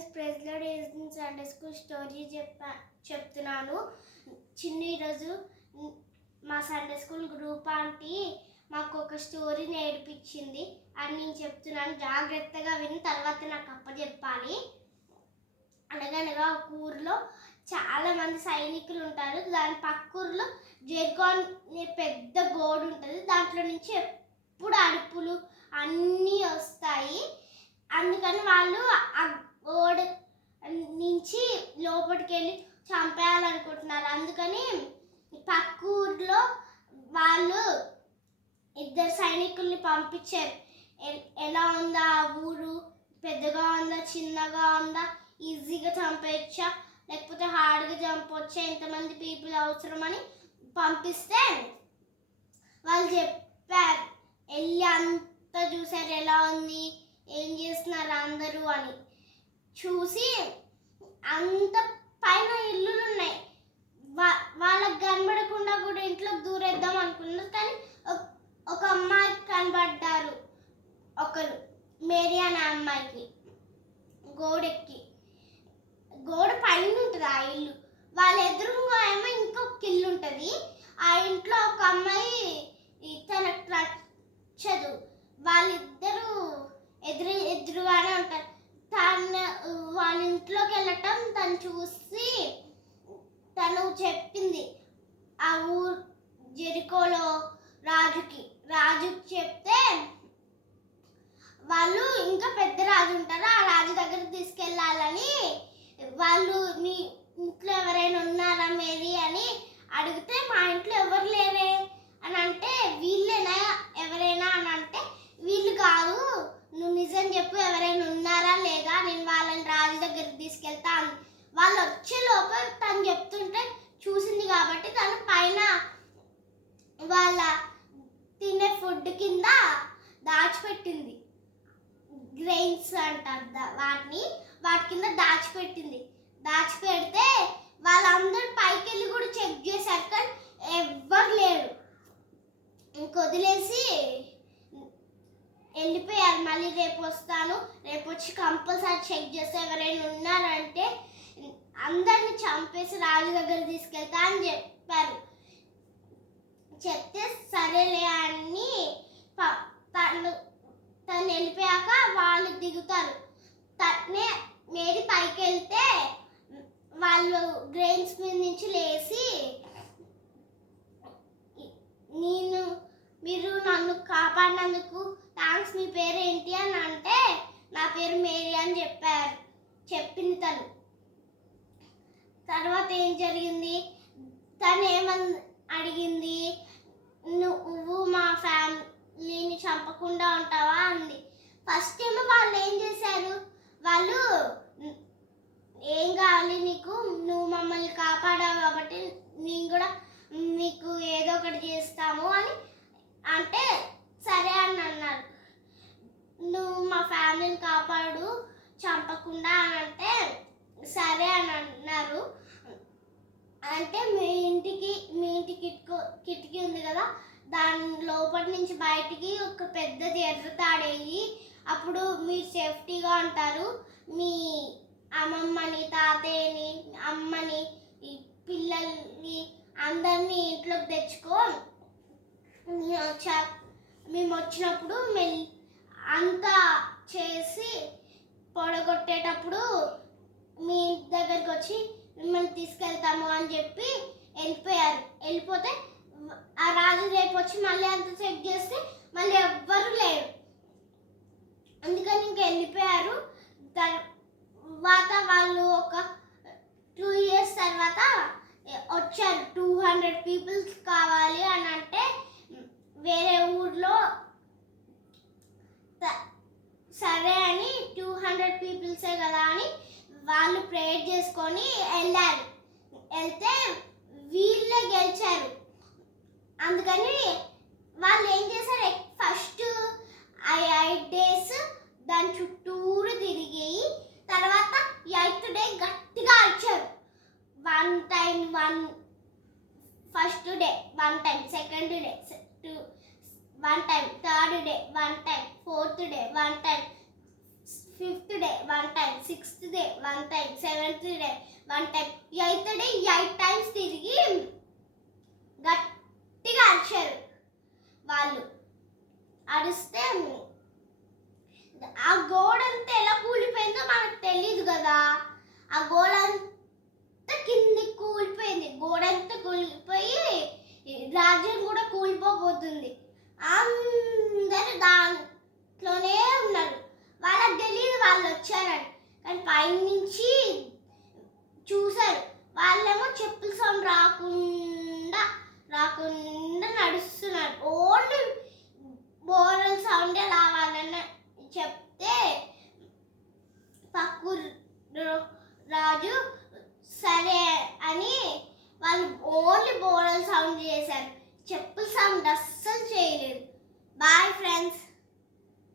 Friends, praise lord యేసు Sunday school story చెప్తున్నాను. ఈరోజు మా సండే స్కూల్ గ్రూప్ ఆంటీ మాకు ఒక స్టోరీ నేర్పించింది. అని నేను చెప్తున్నాను, జాగ్రత్తగా విని తర్వాత నాకు అప్పచెప్పాలి. అనగనగా ఒక ఊరిలో చాలా మంది సైనికులు ఉంటారు. దాని పక్క ఊరిలో జెరికో అనే పెద్ద గోడ ఉంటుంది. దాంట్లో నుంచి ఎప్పుడు అరుపులు అన్నీ వస్తాయి. అందుకని వాళ్ళు ఆ గోడ నుంచి లోపలికి వెళ్ళి చంపేయాలనుకుంటున్నారు. అందుకని పక్క ఊర్లో వాళ్ళు ఇద్దరు సైనికుల్ని పంపించారు. ఎలా ఉందా ఆ ఊరు, పెద్దగా ఉందా, చిన్నగా ఉందా, ఈజీగా చంపేయచ్చా లేకపోతే హార్డ్గా చంపవచ్చా, ఎంతమంది పీపుల్ అవసరమని పంపిస్తే వాళ్ళు చెప్పారు. వెళ్ళి అంతా చూసారు, ఎలా ఉంది, ఏం చేస్తున్నారు అందరూ అని. చూసి అంత పైన ఇల్లులు ఉన్నాయి. వాళ్ళకి కనబడకుండా కూడా ఇంట్లోకి దూరేద్దాం అనుకున్నారు. కానీ ఒక అమ్మాయికి కనబడ్డారు. ఒకరు మేరీ అనే అమ్మాయికి గోడ పైన ఉంటుంది ఆ ఇల్లు. వాళ్ళ ఎదురుగా ఏమో ఇంకొక ఇల్లు ఉంటుంది. ఆ ఇంట్లో ఒక అమ్మాయి తనకు నచ్చదు. వాళ్ళిద్దరూ ఎదురుగానే ఉంటారు. వాళ్ళ ఇంట్లోకి వెళ్ళటం తను చూసి తను చెప్పింది ఆ ఊరు జెరికోలో రాజుకి చెప్తే వాళ్ళు ఇంకా పెద్ద రాజు ఉంటారు, ఆ రాజు దగ్గరికి తీసుకెళ్ళాలని వాళ్ళు నీ ఇంట్లో ఎవరైనా ఉన్నారా మేరీ అని అడిగితే మా ఇంట్లో ఎవరు లేరే అని అంటే, వీళ్ళేనా ఎవరైనా అని అంటే, వీళ్ళు కాదు, నువ్వు నిజం చెప్పు, ఎవరైనా ఉన్నారా లేదా, నేను వాళ్ళని రాజు దగ్గరికి తీసుకెళ్తా. వాళ్ళు వచ్చే లోపల తను చెప్తుంటే చూసింది కాబట్టి తను పైన వాళ్ళ తినే ఫుడ్ కింద దాచిపెట్టింది. గ్రెయిన్స్ అంటారు వాటి కింద దాచిపెడితే వాళ్ళందరూ పైకి వెళ్ళి కూడా చెక్ చేశారు. కానీ ఎవ్వరు లేరు. ఇంకొదిలేసి వెళ్ళిపోయారు. మళ్ళీ రేపు వస్తాను, రేపు వచ్చి కంపల్సరీ చెక్ చేస్తే ఎవరైనా ఉన్నారంటే అందరిని చంపేసి రాజు దగ్గర తీసుకెళ్తా అని చెప్పారు. చెప్తే సరేలే అని తను వెళ్ళిపోయాక వాళ్ళు దిగుతారు. తనే మేరీ పైకి వెళ్తే వాళ్ళు గ్రెయిన్స్ మీద నుంచి లేచి, మీరు నన్ను కాపాడినందుకు థ్యాంక్స్, మీ పేరు ఏంటి అని అంటే, నా పేరు మేరీ అని చెప్పింది తను. తర్వాత ఏం జరిగింది, తను ఏమని అడిగింది, నువ్వు మా ఫ్యామిలీని చంపకుండా ఉంటావా అంది. ఫస్ట్ ఏమో వాళ్ళు ఏం చేశారు, వాళ్ళు ఏం కావాలి నీకు, నువ్వు మమ్మల్ని కాపాడావు కాబట్టి నేను కూడా నీకు ఏదో ఒకటి చేస్తాము అని అంటే సరే అని అన్నారు. నువ్వు మా ఫ్యామిలీని కాపాడు చంపకుండా అని అంటే సరే అని అన్నారు. అంటే మీ ఇంటి కిటికీ ఉంది కదా, దాని లోపలి నుంచి బయటికి ఒక పెద్ద ఎర్ర తాడేయి, అప్పుడు మీరు సేఫ్టీగా ఉంటారు. మీ అమ్మమ్మని, తాతయ్యని, అమ్మని, పిల్లల్ని అందరినీ ఇంట్లోకి తెచ్చుకో. మేము వచ్చినప్పుడు అంతా చేసి పొడగొట్టేటప్పుడు మీ ఇంటి దగ్గరికి వచ్చి మిమ్మల్ని తీసుకెళ్తాము అని చెప్పి వెళ్ళిపోయారు. వెళ్ళిపోతే ఆ రాజు రేపు వచ్చి మళ్ళీ అంత చెక్ చేస్తే మళ్ళీ ఎవ్వరు లేరు. అందుకని ఇంకా వెళ్ళిపోయారు. తర్వాత వాళ్ళు ఒక 2 years తర్వాత వచ్చారు. 200 people కావాలి అని అంటే వేరే ఊర్లో సరే అని 200 people కదా అని వాళ్ళు ప్రేయర్ చేసుకొని వెళ్ళారు. వెళ్తే వీళ్ళే గెలిచారు. అందుకని వాళ్ళు ఏం చేశారు, ఫస్ట్ 8 days దాని చుట్టూరు తిరిగి తర్వాత 8th day గట్టిగా అరిచారు. First day 1 time, second day 1 time, third day 1 time, fourth day 1 time, 5th day 1 time, 6th day day 1 time, 7th day 1 time, 8th day 8 times తిరిగి గట్టిగా అరిచారు. వాళ్ళు అరిస్తే ఆ గోడ అంతా ఎలా కూలిపోయిందో మనకు తెలియదు కదా. ఆ గోడ అంతా కిందికి కూలిపోయింది. గోడ అంతా కూలిపోయి రాజ్యం కూడా కూలిపోబోతుంది. అందరూ దాంట్లోనే ఉన్నారు. వాళ్ళకి తెలియదు వాళ్ళు వచ్చారని. కానీ పైనుంచి చూశారు. వాళ్ళేమో చెప్పుల సౌండ్ రాకుండా